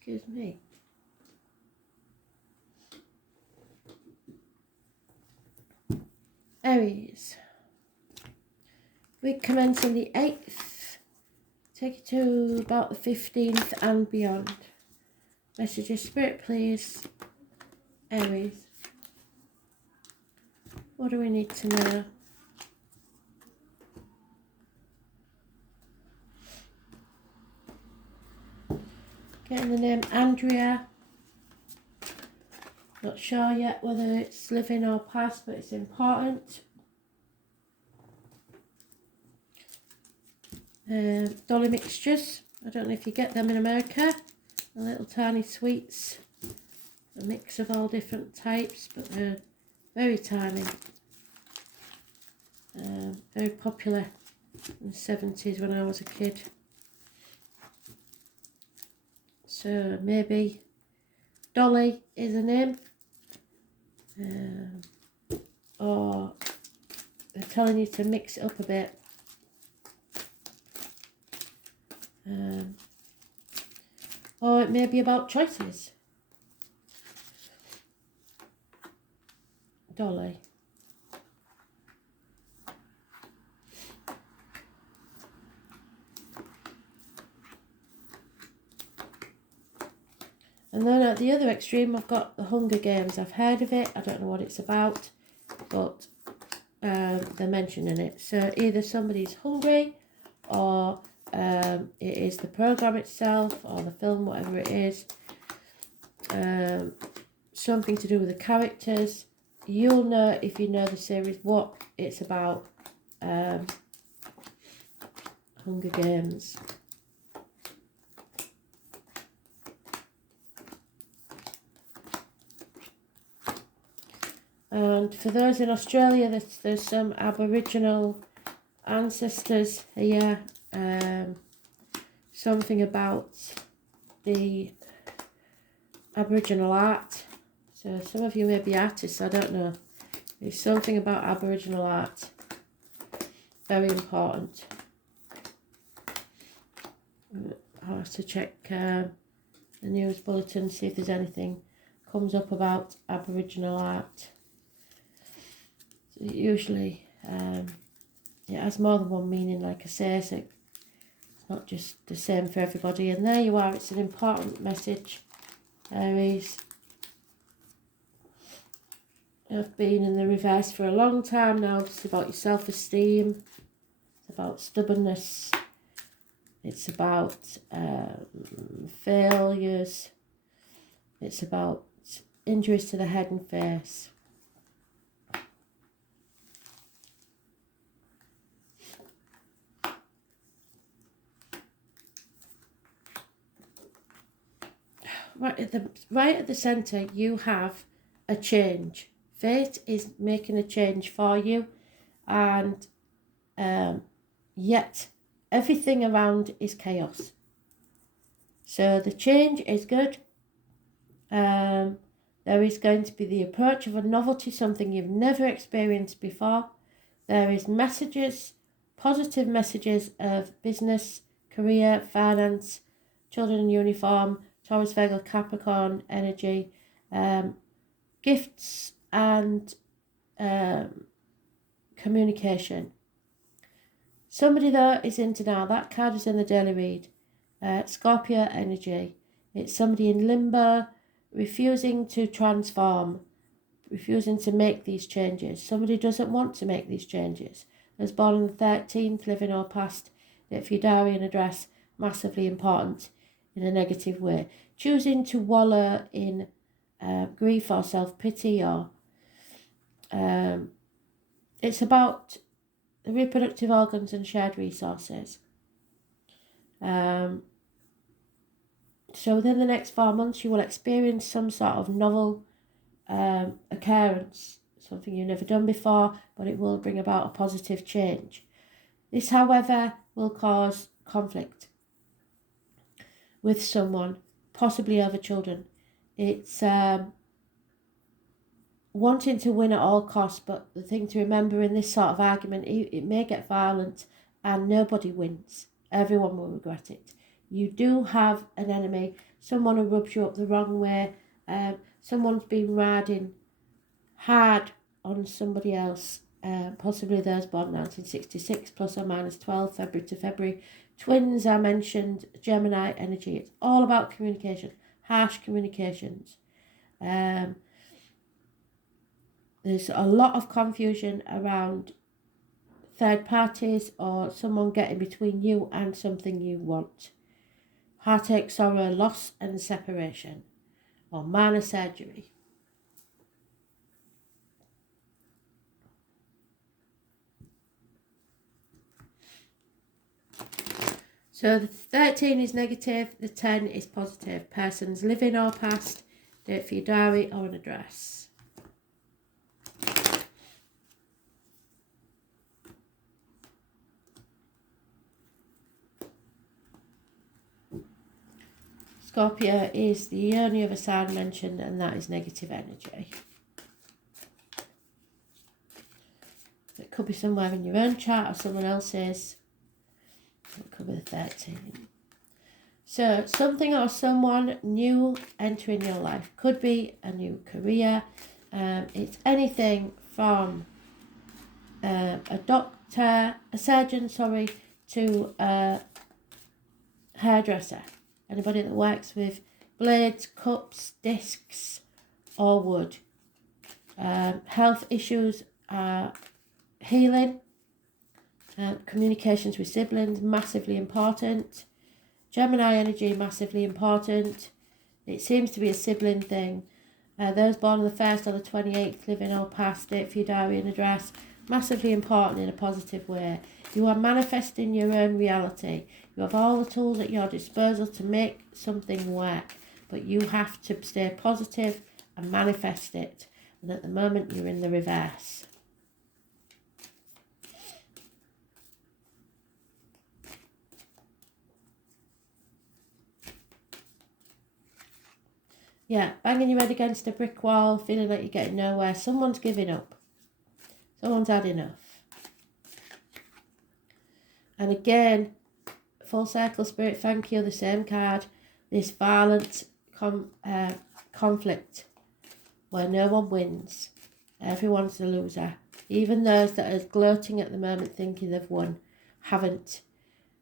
Excuse me. Aries. Week commencing the 8th. Take it to about the 15th and beyond. Messages, Spirit, please. Aries. What do we need to know? Getting the name Andrea. Not sure yet whether it's living or past, but it's important. Dolly mixtures. I don't know if you get them in America. The little tiny sweets. A mix of all different types, but they're very tiny. Very popular in the 70s when I was a kid. So maybe Dolly is a name. Or they're telling you to mix it up a bit. Or it may be about choices. Dolly. And then at the other extreme, I've got the Hunger Games. I've heard of it. I don't know what it's about, but they're mentioning it. So either somebody's hungry, or it is the program itself, or the film, whatever it is. Something to do with the characters. You'll know, if you know the series, what it's about. Hunger Games. And for those in Australia, there's some Aboriginal ancestors here. Something about the Aboriginal art. So some of you may be artists, I don't know. There's something about Aboriginal art. Very important. I'll have to check the news bulletin, see if there's anything comes up about Aboriginal art. Usually it has more than one meaning, like I say, so it's not just the same for everybody. And there you are, it's an important message, Aries. I've been in the reverse for a long time now. It's about your self-esteem, it's about stubbornness, it's about failures, it's about injuries to the head and face. Right at the centre, you have a change. Fate is making a change for you, and yet everything around is chaos. So the change is good. There is going to be the approach of a novelty, something you've never experienced before. There is messages, positive messages of business, career, finance, children in uniform, Taurus, Virgo, Capricorn energy, gifts and communication. Somebody though is into now, that card is in the daily read, Scorpio energy. It's somebody in limbo, refusing to transform, refusing to make these changes. Somebody doesn't want to make these changes. Was born on the 13th, living or past, if your diary and address, massively important in a negative way. Choosing to wallow in grief or self-pity, or it's about the reproductive organs and shared resources. So within the next 4 months, you will experience some sort of novel occurrence, something you've never done before, but it will bring about a positive change. This, however, will cause conflict with someone, possibly over children. It's wanting to win at all costs, but the thing to remember in this sort of argument, it may get violent and nobody wins. Everyone will regret it. You do have an enemy, someone who rubs you up the wrong way. Someone's been riding hard on somebody else, possibly those born 1966, plus or minus 12, February to February. Twins, I mentioned, Gemini energy. It's all about communication, harsh communications. There's a lot of confusion around third parties or someone getting between you and something you want. Heartache, sorrow, loss and separation, or minor surgery. So the 13 is negative, the 10 is positive. Person's living or past, date for your diary or an address. Scorpio is the only other sign mentioned, and that is negative energy. It could be somewhere in your own chart or someone else's. It could be the 13. So something or someone new entering your life. Could be a new career. It's anything from a surgeon, to a hairdresser. Anybody that works with blades, cups, discs, or wood. Health issues, healing, communications with siblings, massively important. Gemini energy, massively important. It seems to be a sibling thing. Those born on the 1st or the 28th, living or past, date for your diary and address, massively important in a positive way. You are manifesting your own reality. You have all the tools at your disposal to make something work, but you have to stay positive and manifest it. And at the moment, you're in the reverse. Yeah, banging your head against a brick wall, feeling like you're getting nowhere. Someone's giving up. Someone's had enough. And again, full circle spirit, thank you, the same card. This violent conflict where no one wins. Everyone's the loser. Even those that are gloating at the moment thinking they've won haven't,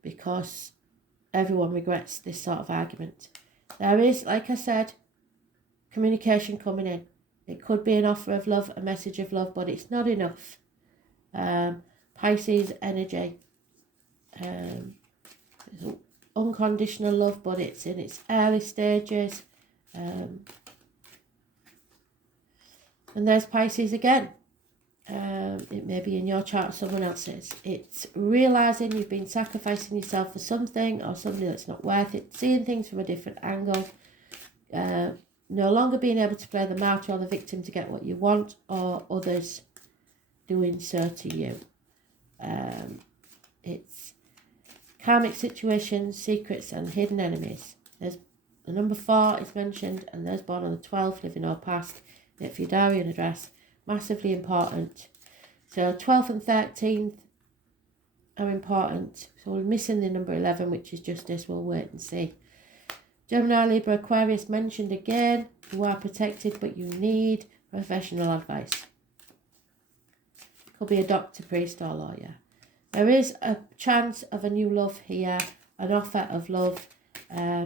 because everyone regrets this sort of argument. There is, like I said, communication coming in. It could be an offer of love, a message of love, but it's not enough. Pisces energy. Unconditional love, but it's in its early stages. And there's Pisces again. It may be in your chart or someone else's. It's realising you've been sacrificing yourself for something or somebody that's not worth it. Seeing things from a different angle. No longer being able to play the martyr or the victim to get what you want, or others doing so to you. It's karmic situations, secrets and hidden enemies. There's the number 4 is mentioned, and those born on the 12th, living or past, date for your diary and address, massively important. So 12th and 13th are important. So we're missing the number 11, which is justice. We'll wait and see. Gemini, Libra, Aquarius mentioned again. You are protected, but you need professional advice. Could be a doctor, priest or lawyer. There is a chance of a new love here, an offer of love.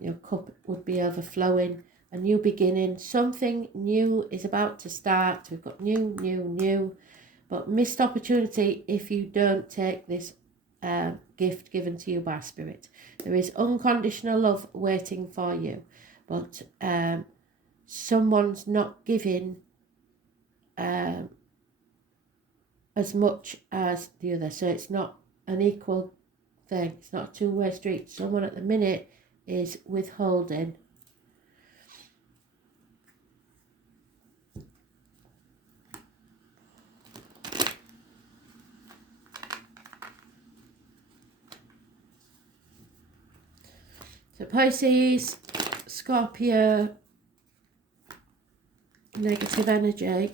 Your cup would be overflowing, a new beginning. Something new is about to start. We've got new, but missed opportunity if you don't take this gift given to you by Spirit. There is unconditional love waiting for you, but someone's not giving as much as the other, so it's not an equal thing. It's not a two-way street. Someone at the minute is withholding. So Pisces, Scorpio, negative energy.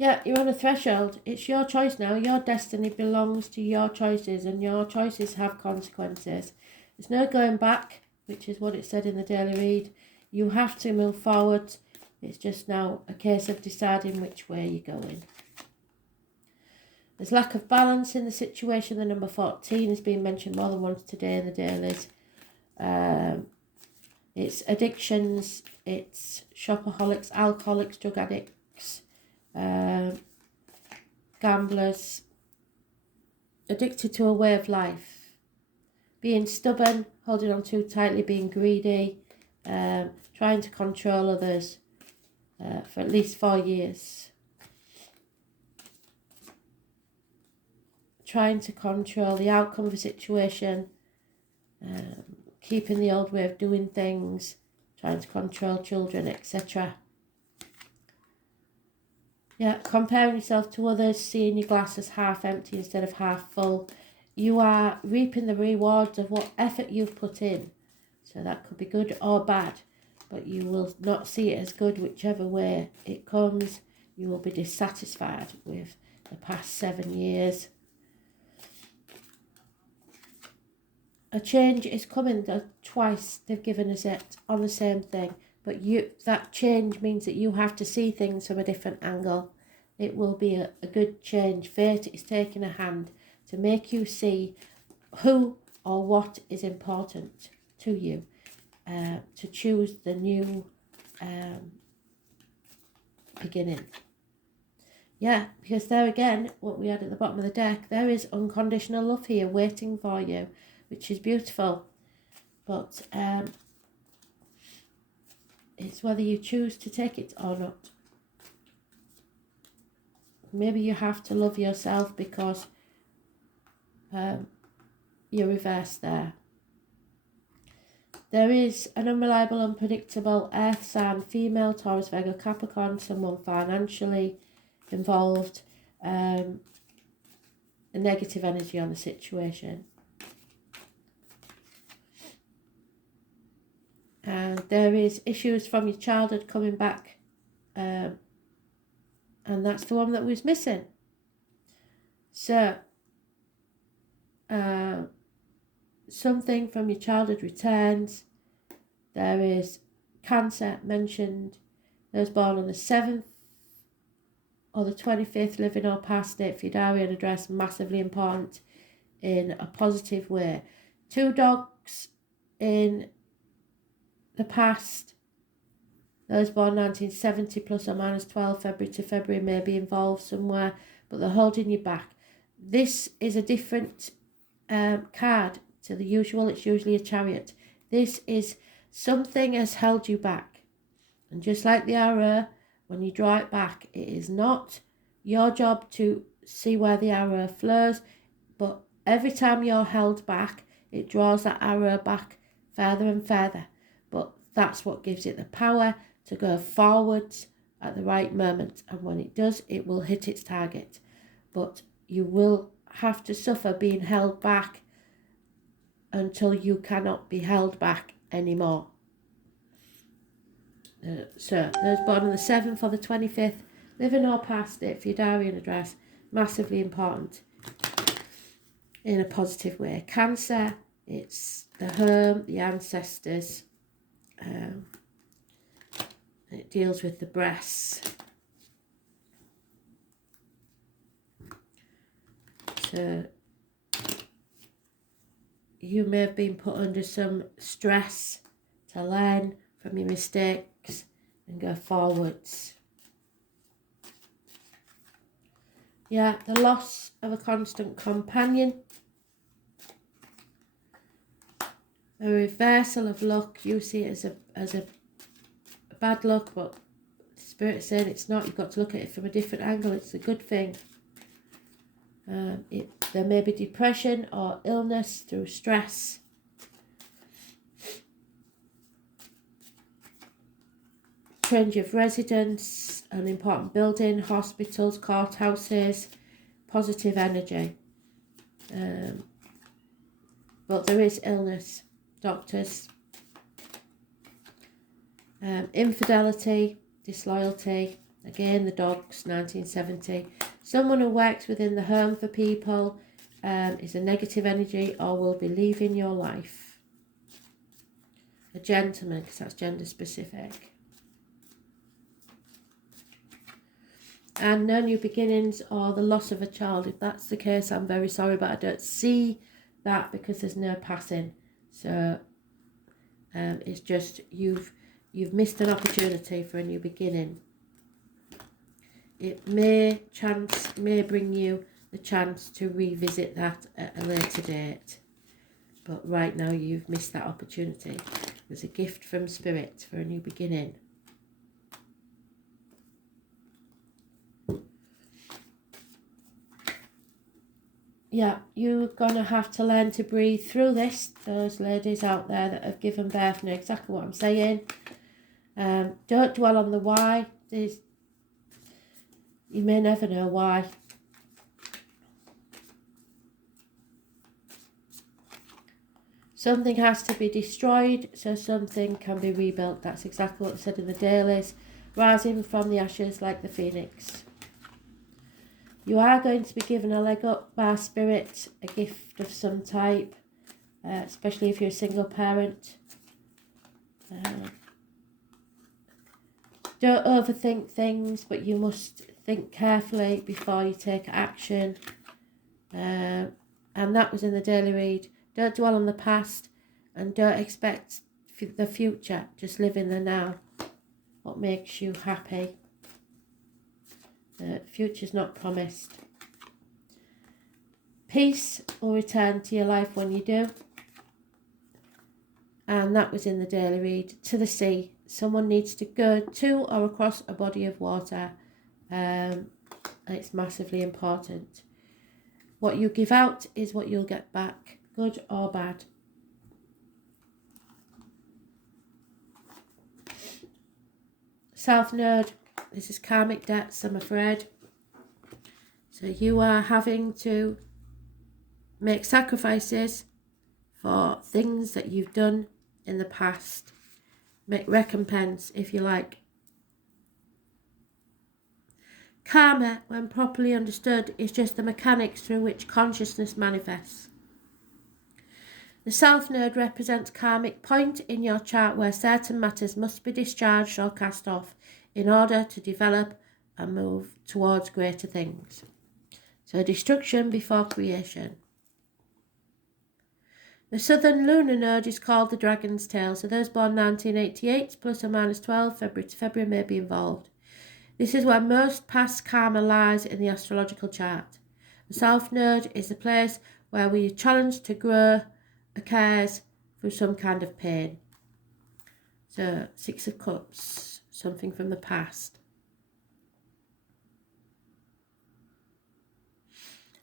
Yeah, you're on a threshold. It's your choice now. Your destiny belongs to your choices, and your choices have consequences. There's no going back, which is what it said in the daily read. You have to move forward. It's just now a case of deciding which way you're going. There's lack of balance in the situation. The number 14 has been mentioned more than once today in the dailies. It's addictions, it's shopaholics, alcoholics, drug addicts, gamblers, addicted to a way of life, being stubborn, holding on too tightly, being greedy, trying to control others for at least 4 years. Trying to control the outcome of a situation, keeping the old way of doing things, trying to control children, etc. Yeah, comparing yourself to others, seeing your glass as half empty instead of half full. You are reaping the rewards of what effort you've put in. So that could be good or bad, but you will not see it as good whichever way it comes. You will be dissatisfied with the past 7 years. A change is coming. Twice they've given us it on the same thing, but that change means that you have to see things from a different angle. It will be a good change. Fate is taking a hand to make you see who or what is important to you, to choose the new beginning. Yeah, because there again, what we had at the bottom of the deck, there is unconditional love here waiting for you, which is beautiful. But it's whether you choose to take it or not. Maybe you have to love yourself because you're reversed there. There is an unreliable, unpredictable earth sign, female, Taurus, Virgo, Capricorn, someone financially involved, a negative energy on the situation. And there is issues from your childhood coming back, and that's the one that was missing. So, something from your childhood returns. There is Cancer mentioned. Those born on the 7th or the 25th, living or past date for your diary and address, massively important in a positive way. 2 dogs in the past. Those born 1970 plus or minus 12 February to February may be involved somewhere, but they're holding you back. This is a different card to the usual. It's usually a Chariot. This is something has held you back. And just like the arrow, when you draw it back, it is not your job to see where the arrow flows, but every time you're held back, it draws that arrow back further and further. But that's what gives it the power to go forwards at the right moment. And when it does, it will hit its target. But you will have to suffer being held back until you cannot be held back anymore. So those born on the 7th or the 25th, living or past it for your diary and address, massively important in a positive way. Cancer, it's the home, the ancestors. It deals with the breasts. So you may have been put under some stress to learn from your mistakes and go forwards. Yeah, the loss of a constant companion. A reversal of luck. You see it as a bad luck, but the Spirit is saying it's not. You've got to look at it from a different angle. It's a good thing. There may be depression or illness through stress. Change of residence, an important building, hospitals, courthouses, positive energy. But there is illness, doctors. Infidelity, disloyalty, Again, the dogs, 1970. Someone who works within the home for people is a negative energy or will be leaving your life. A gentleman, because that's gender specific. And no new beginnings or the loss of a child. If that's the case, I'm very sorry, but I don't see that because there's no passing. So it's just you've missed an opportunity for a new beginning. It may bring you the chance to revisit that at a later date. But right now you've missed that opportunity. There's a gift from Spirit for a new beginning. Yeah, you're going to have to learn to breathe through this. Those ladies out there that have given birth know exactly what I'm saying. Don't dwell on the why. You may never know why. Something has to be destroyed so something can be rebuilt. That's exactly what it said in the dailies. Rising from the ashes like the phoenix. You are going to be given a leg up by Spirit, a gift of some type, especially if you're a single parent. Don't overthink things, but you must think carefully before you take action. And that was in the daily read. Don't dwell on the past and don't expect the future. Just live in the now. What makes you happy? The future's not promised. Peace will return to your life when you do. And that was in the daily read. To the sea. Someone needs to go to or across a body of water. And it's massively important. What you give out is what you'll get back, good or bad. South Node, this is karmic debts, I'm afraid. So you are having to make sacrifices for things that you've done in the past. Make recompense, if you like. Karma, when properly understood, is just the mechanics through which consciousness manifests. The South Node represents karmic point in your chart where certain matters must be discharged or cast off in order to develop and move towards greater things. So destruction before creation. The Southern Lunar Node is called the Dragon's Tail, so those born 1988 plus or minus 12 February to February may be involved. This is where most past karma lies in the astrological chart. The South Node is the place where we are challenged to grow occurs through some kind of pain. So, Six of Cups, something from the past.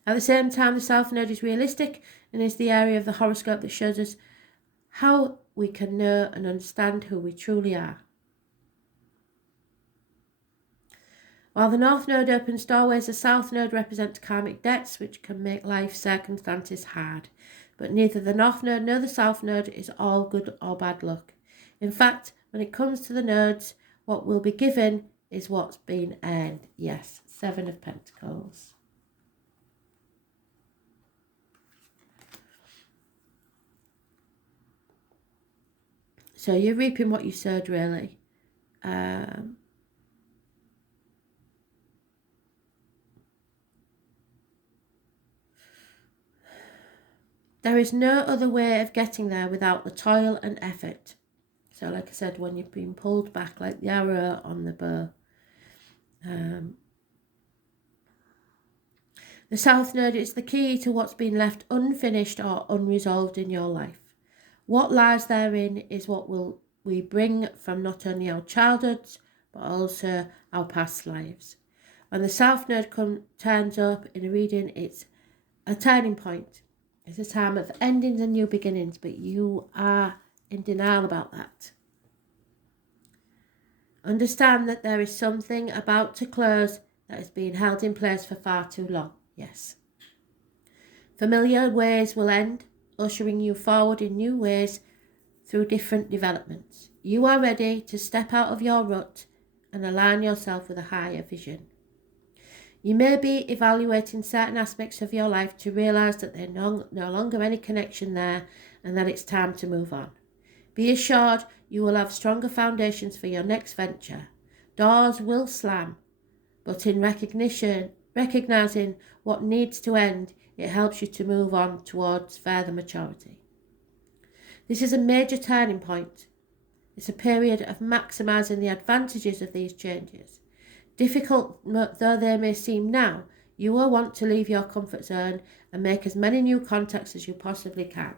At the same time, the South Node is realistic and is the area of the horoscope that shows us how we can know and understand who we truly are. While the North Node opens doorways, the South Node represents karmic debts, which can make life circumstances hard. But neither the North Node nor the South Node is all good or bad luck. In fact, when it comes to the nodes, what will be given is what's been earned. Yes, Seven of Pentacles. So you're reaping what you sowed, really. There is no other way of getting there without the toil and effort. So like I said, when you've been pulled back like the arrow on the bow. The South Node is the key to what's been left unfinished or unresolved in your life. What lies therein is what we bring from not only our childhoods, but also our past lives. When the South Node turns up in a reading, it's a turning point. It's a time of endings and new beginnings, but you are in denial about that. Understand that there is something about to close that has been held in place for far too long. Yes. Familiar ways will end, ushering you forward in new ways through different developments. You are ready to step out of your rut and align yourself with a higher vision. You may be evaluating certain aspects of your life to realise that there's no longer any connection there and that it's time to move on. Be assured you will have stronger foundations for your next venture. Doors will slam, but in recognising what needs to end, it helps you to move on towards further maturity. This is a major turning point. It's a period of maximising the advantages of these changes. Difficult though they may seem now, you will want to leave your comfort zone and make as many new contacts as you possibly can.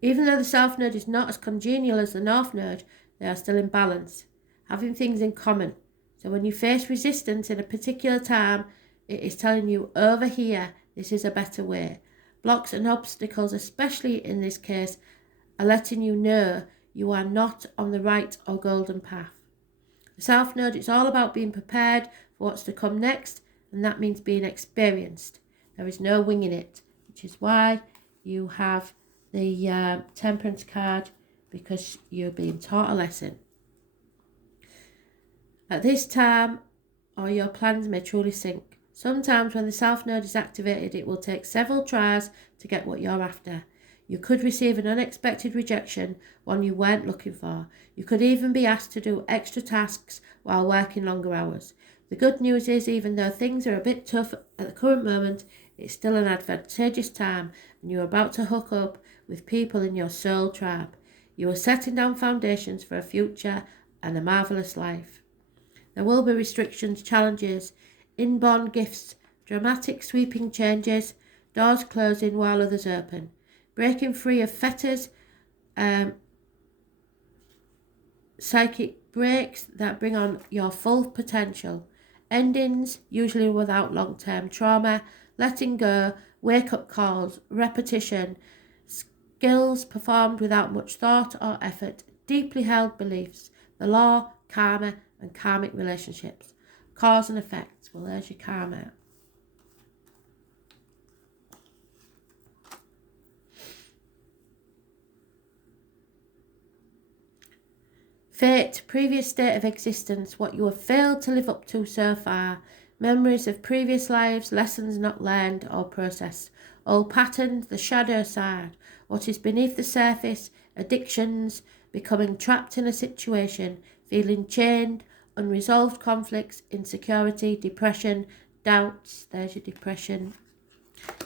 Even though the South Node is not as congenial as the North Node, they are still in balance, having things in common. So when you face resistance in a particular time, it is telling you over here, this is a better way. Blocks and obstacles, especially in this case, are letting you know you are not on the right or golden path. The South Node is all about being prepared for what's to come next, and that means being experienced. There is no winging it, which is why you have the Temperance card, because you're being taught a lesson. At this time, or your plans may truly sink. Sometimes when the South Node is activated, it will take several tries to get what you're after. You could receive an unexpected rejection, one you weren't looking for. You could even be asked to do extra tasks while working longer hours. The good news is, even though things are a bit tough at the current moment, it's still an advantageous time, and you're about to hook up with people in your soul tribe. You are setting down foundations for a future and a marvellous life. There will be restrictions, challenges, inborn gifts, dramatic sweeping changes, doors closing while others open, breaking free of fetters, psychic breaks that bring on your full potential, endings, usually without long-term trauma, letting go, wake-up calls, repetition, skills performed without much thought or effort, deeply held beliefs, the law, karma, and karmic relationships. Cause and effect. Well, there's your karma. Fate, previous state of existence, what you have failed to live up to so far, memories of previous lives, lessons not learned or processed, old patterns, the shadow side, what is beneath the surface, addictions, becoming trapped in a situation, feeling chained, unresolved conflicts, insecurity, depression, doubts, there's your depression,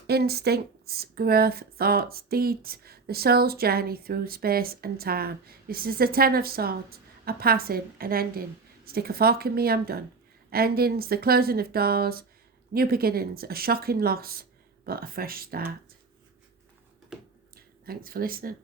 instincts, growth, thoughts, deeds, the soul's journey through space and time. This is the Ten of Swords, a passing, an ending. Stick a fork in me, I'm done. Endings, the closing of doors, new beginnings, a shocking loss, but a fresh start. Thanks for listening.